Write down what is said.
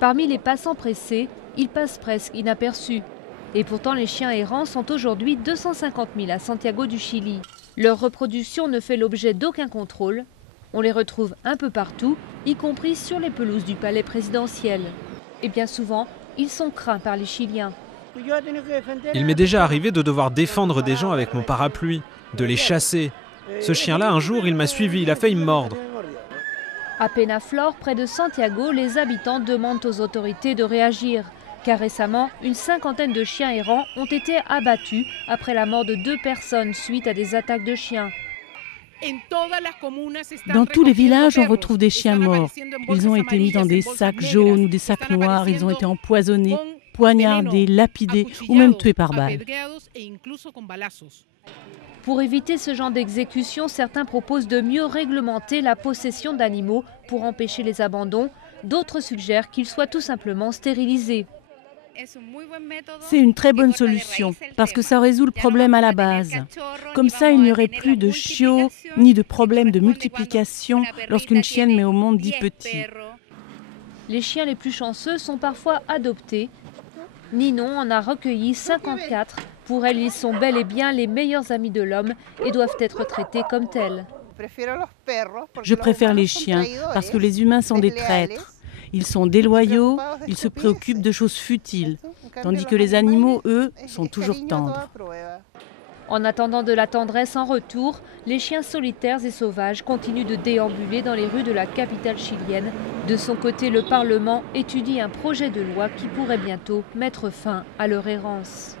Parmi les passants pressés, ils passent presque inaperçus. Et pourtant, les chiens errants sont aujourd'hui 250 000 à Santiago du Chili. Leur reproduction ne fait l'objet d'aucun contrôle. On les retrouve un peu partout, y compris sur les pelouses du palais présidentiel. Et bien souvent, ils sont craints par les Chiliens. Il m'est déjà arrivé de devoir défendre des gens avec mon parapluie, de les chasser. Ce chien-là, un jour, il m'a suivi, il a failli me mordre. À Penaflor, près de Santiago, les habitants demandent aux autorités de réagir. Car récemment, une cinquantaine de chiens errants ont été abattus après la mort de 2 personnes suite à des attaques de chiens. Dans tous les villages, on retrouve des chiens morts. Ils ont été mis dans des sacs jaunes ou des sacs noirs, ils ont été empoisonnés, poignardés, lapidés ou même tués par balle. Pour éviter ce genre d'exécution, certains proposent de mieux réglementer la possession d'animaux pour empêcher les abandons. D'autres suggèrent qu'ils soient tout simplement stérilisés. C'est une très bonne solution parce que ça résout le problème à la base. Comme ça, il n'y aurait plus de chiots ni de problème de multiplication lorsqu'une chienne met au monde 10 petits. Les chiens les plus chanceux sont parfois adoptés. Ninon en a recueilli 54. Pour elle, ils sont bel et bien les meilleurs amis de l'homme et doivent être traités comme tels. Je préfère les chiens parce que les humains sont des traîtres. Ils sont déloyaux, ils se préoccupent de choses futiles, tandis que les animaux, eux, sont toujours tendres. En attendant de la tendresse en retour, les chiens solitaires et sauvages continuent de déambuler dans les rues de la capitale chilienne. De son côté, le Parlement étudie un projet de loi qui pourrait bientôt mettre fin à leur errance.